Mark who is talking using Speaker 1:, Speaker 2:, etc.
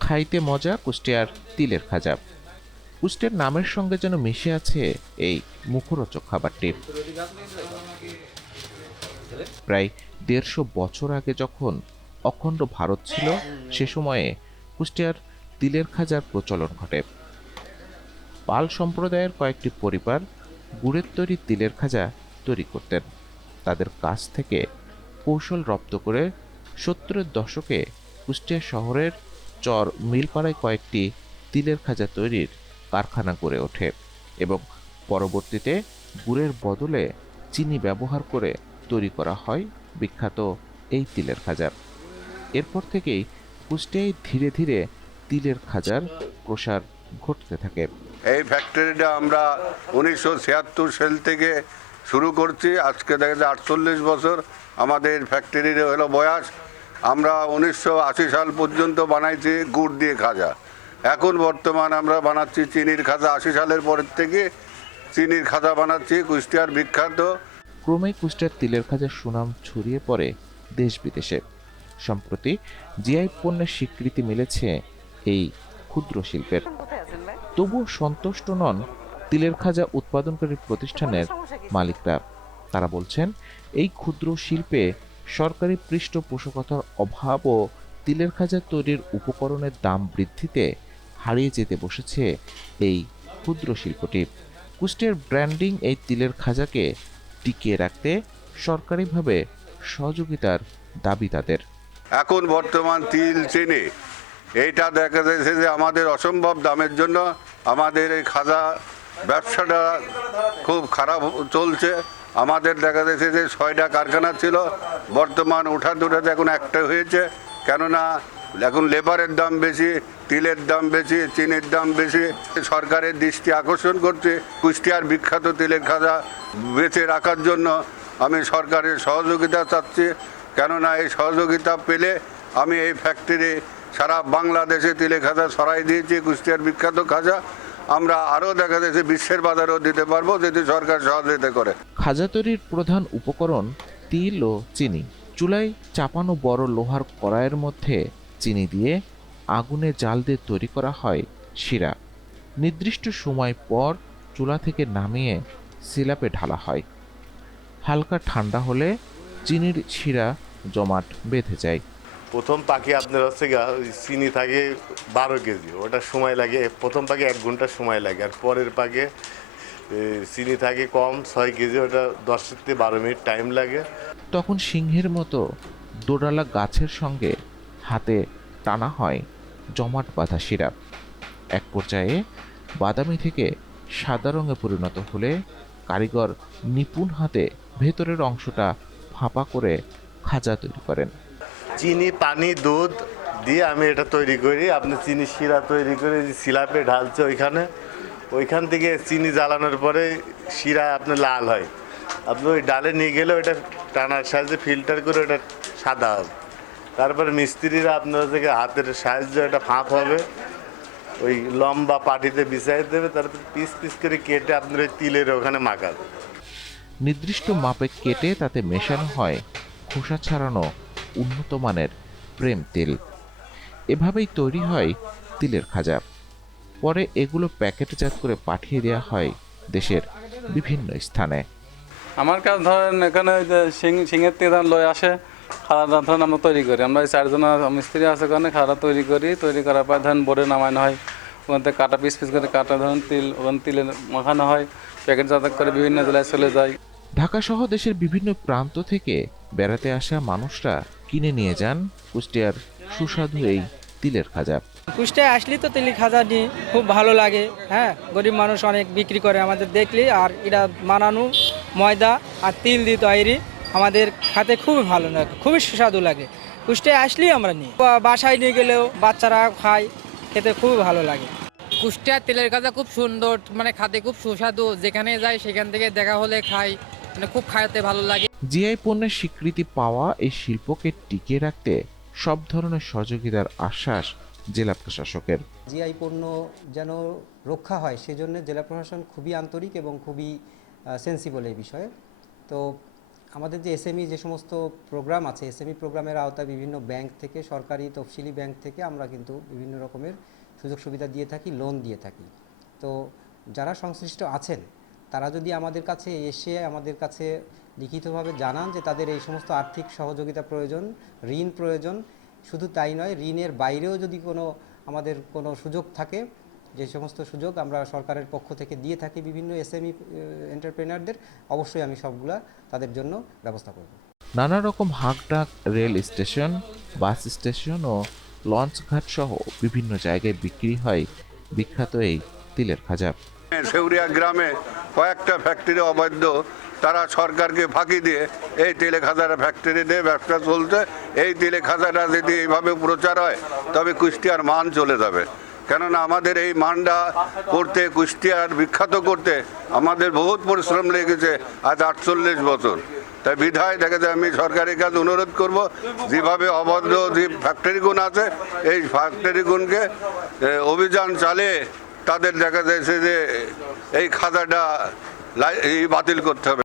Speaker 1: খাইতে মজা, কুষ্টিয়ার তিলের খাজা। কুষ্টিয়ার নামের সঙ্গে যেন মিশে আছে এই মুখরোচক খাবারটি প্রায় দেড়শো বছর আগে যখন অখণ্ড ভারত ছিল, সে সময়ে কুষ্টিয়ার তিলের খাজার প্রচলন ঘটে। পাল সম্প্রদায়ের কয়েকটি পরিবার গুড়ের তৈরি তিলের খাজা তৈরি করতেন। তাদের কাছ থেকে কৌশল রপ্ত করে সত্তরের দশকে কুষ্টিয়া শহরের চর মিলপাড়ায় কয়েকটি তিলের খাজা তৈরির কারখানা গড়ে ওঠে এবং পরবর্তীতে গুড়ের বদলে চিনি ব্যবহার করে তৈরি করা হয় বিখ্যাত এই তিলের খাজা এরপর থেকেই কুষ্টিয়ায় ধীরে ধীরে তিলের খাজার প্রসার ঘটতে থাকে।
Speaker 2: এই ফ্যাক্টরিটা আমরা উনিশশো ছিয়াত্তর সাল থেকে শুরু করছি। আজকে দেখা যায় আটচল্লিশ বছর আমাদের ফ্যাক্টরির হলো বয়স। আমরা উনিশশো আশি সাল পর্যন্ত বানাইছি গুড় দিয়ে খাজা। এখন বর্তমান আমরা বানাচ্ছি চিনির খাজা। আশি সালের পরের থেকে চিনির খাজা বানাচ্ছি, কুষ্টিয়ার বিখ্যাত।
Speaker 1: ক্রমেই কুষ্টিয়ার তিলের খাজার সুনাম ছড়িয়ে পড়ে দেশ বিদেশে। সম্প্রতি জিআই পণ্যের স্বীকৃতি মিলেছে এই ক্ষুদ্র শিল্পের। তবুও সন্তুষ্ট নন তিলের খাজা উৎপাদনকারী প্রতিষ্ঠানের মালিকরা। তারা বলছেন, এই ক্ষুদ্র শিল্পে সরকারি পৃষ্ঠপোষকতার অভাব ও তিলের খাজা তৈরির উপকরণের দাম বৃদ্ধিতে হারিয়ে যেতে বসেছে এই ক্ষুদ্র শিল্পটি। কুষ্টিয়ার ব্র্যান্ডিং এই তিলের খাজাকে টিকিয়ে রাখতে সরকারিভাবে সহযোগিতার দাবি তাদের।
Speaker 2: এখন বর্তমান তিল চিনি, এইটা দেখা যাচ্ছে যে আমাদের অসম্ভব দামের জন্য আমাদের এই খাজা ব্যবসাটা খুব খারাপ চলছে। আমাদের দেখা যাচ্ছে যে ছয়টা কারখানা ছিল, বর্তমান উঠা দুটাতে এখন একটা হয়েছে। কেননা এখন লেবারের দাম বেশি, তিলের দাম বেশি, চিনির দাম বেশি। সরকারের দৃষ্টি আকর্ষণ করছে কুষ্টিয়ার বিখ্যাত তিলের খাজা বেঁচে রাখার জন্য। আমি সরকারের সহযোগিতা চাচ্ছি, কেননা এই সহযোগিতা পেলে আমি এই ফ্যাক্টরি সারা বাংলাদেশে তিলে খাজা ছড়াই দিয়েছি, কুষ্টিয়ার বিখ্যাত খাজা। আমরা আরও দেখা যাচ্ছে বিশ্বের বাজারেও দিতে পারব যদি সরকার সহযোগিতা করে।
Speaker 1: খাজা তৈরির প্রধান উপকরণ তিল ও চিনি। চুলায় চাপানো বড় লোহার কড়াইয়ের মধ্যে চিনি দিয়ে আগুনে জাল দিয়ে তৈরি করা হয় শিরা। নির্দিষ্ট সময় পর চুলা থেকে নামিয়ে সিলাপে ঢালা হয়। হালকা ঠান্ডা হলে চিনির শিরা জমাট বেঁধে যায়।
Speaker 3: প্রথম পাখি আপনার হচ্ছে চিনি থাকে বারো কেজি ওটা সময় লাগে প্রথম পাখি এক ঘণ্টা সময় লাগে আর পরের এ, চিনি থাকে কম ছয় কেজি ওটা দশ থেকে বারো মিনিট টাইম লাগে।
Speaker 1: তখন সিংহের মতো দোডালা গাছের সঙ্গে হাতে টানা হয় জমাট বাঁধা সিরাপ। এক পর্যায়ে বাদামি থেকে সাদা রঙে পরিণত হলে কারিগর নিপুণ হাতে ভেতরের অংশটা ফাঁপা করে খাজা তৈরি করেন।
Speaker 3: চিনি, পানি, দুধ দিয়ে আমি এটা তৈরি করি। আপনি চিনি শিরা তৈরি করে সিলাপে ঢালছে ওইখানে, ওইখান থেকে চিনি জ্বালানোর পরে শিরা আপনার লাল হয়। আপনি ওই ডালে নিয়ে গেলে ওটা টানার সাহায্যে ফিল্টার করে ওটা সাদা হবে। তারপরে মিস্ত্রিরা আপনার থেকে হাতের সাহায্যে এটা ফাঁক হবে, ওই লম্বা পাটিতে বিছাই দেবে, তারপর পিস পিস করে কেটে আপনার ওই তিলের ওখানে মাখাবে।
Speaker 1: নির্দিষ্ট মাপে কেটে তাতে মেশানো হয় খোসা ছাড়ানো। উন্নত মানের প্রেম তেল। এভাবেই তৈরি হয় তিলের খাজা। পরে এগুলো প্যাকেটজাত করে পাঠিয়ে দেওয়া হয় দেশের বিভিন্ন স্থানে।
Speaker 4: আমার কাছে ধরেন এখানে ওই যে সিং সিংয়ের থেকে ধরেন লয় আসে খাওয়া ধরেন আমরা তৈরি করি। আমরা এই চারজন মিস্ত্রি আছে ওখানে খাওয়া তৈরি করি। তৈরি করার পর ধরেন বোর্ডে নামানো হয়। ওখান থেকে কাটা পিস পিস করে কাটা ধরেন তিল ওখানে তিলে মাখানো হয়। প্যাকেট জাতক করে বিভিন্ন জেলায় চলে যায়।
Speaker 1: ঢাকা সহ দেশের বিভিন্ন প্রান্ত থেকে বেড়াতে আসা মানুষরা কিনে নিয়ে যান কুষ্টিয়ার সুস্বাদু এই তিলের খাজা।
Speaker 5: কুষ্টায় আসলে তো তেলি খাজা নিয়ে খুব ভালো লাগে হ্যাঁ? গরিব মানুষ অনেক বিক্রি করে আমাদের দেখলি আর এটা মানানো ময়দা আর তিল দিয়ে তৈরি আমাদের খাতে খুবই ভালো লাগে খুবই সুস্বাদু লাগে। কুষ্টায় আসলেই আমরা নিই বাসায় নিয়ে গেলেও বাচ্চারা খায় খেতে খুবই ভালো লাগে।
Speaker 6: কুষ্টিয়ার তেলের কাজা খুব সুন্দর মানে খাতে খুব সুস্বাদু যেখানে যাই সেখান থেকে দেখা হলে খাই। মানে খুব খাইতে ভালো লাগে।
Speaker 1: জিআই পণ্যের স্বীকৃতি পাওয়া এই শিল্পকে টিকিয়ে রাখতে সব ধরনের সহযোগিতার আশ্বাস জেলা প্রশাসকের।
Speaker 7: জিআই পণ্য যেন রক্ষা হয় সেজন্য জেলা প্রশাসন খুবই আন্তরিক এবং খুবই সেন্সিবল এই বিষয়ে। তো আমাদের যে এসএমই যে সমস্ত প্রোগ্রাম আছে এসএমই প্রোগ্রামের আওতায় বিভিন্ন ব্যাংক থেকে সরকারি তফসিলি ব্যাংক থেকে আমরা কিন্তু বিভিন্ন রকমের সুযোগ সুবিধা দিয়ে থাকি লোন দিয়ে থাকি। তো যারা সংশ্লিষ্ট আছেন তারা যদি আমাদের কাছে এসে আমাদের কাছে লিখিতভাবে জানান যে তাদের এই সমস্ত আর্থিক সহযোগিতা প্রয়োজন, ঋণ প্রয়োজন, শুধু তাই নয়, ঋণের বাইরেও যদি কোনো আমাদের কোনো সুযোগ থাকে, যে সমস্ত সুযোগ আমরা সরকারের পক্ষ থেকে দিয়ে থাকি বিভিন্ন এসএমই এন্টারপ্রেনারদের, অবশ্যই আমি সবগুলা তাদের জন্য ব্যবস্থা করব।
Speaker 1: নানা রকম হাঁকডাক রেল স্টেশন, বাস স্টেশন ও লঞ্চ ঘাট সহ বিভিন্ন জায়গায় বিক্রি হয় বিখ্যাত এই তিলের খাজা
Speaker 2: সেউরিয়া গ্রামে কয়েকটা ফ্যাক্টরি অবৈধ। তারা সরকারকে ফাঁকি দিয়ে এই তেলে খাজারা ফ্যাক্টরি দিয়ে ব্যবসা চলছে। এই তেলে খাজাটা যদি এইভাবে প্রচার হয় তবে কুষ্টিয়ার মান চলে যাবে। কেননা আমাদের এই মানটা করতে কুষ্টিয়ার বিখ্যাত করতে আমাদের বহুত পরিশ্রম লেগেছে আজ আটচল্লিশ বছর। তাই বিধায় দেখা যায় আমি সরকারের কাছে অনুরোধ করব যেভাবে অবৈধ যে ফ্যাক্টরিগুন আছে এই ফ্যাক্টরিগুনকে এ, অভিযান চালিয়ে তাদের দেখা যাচ্ছে যে এই খাতাটা বাতিল করতে হবে।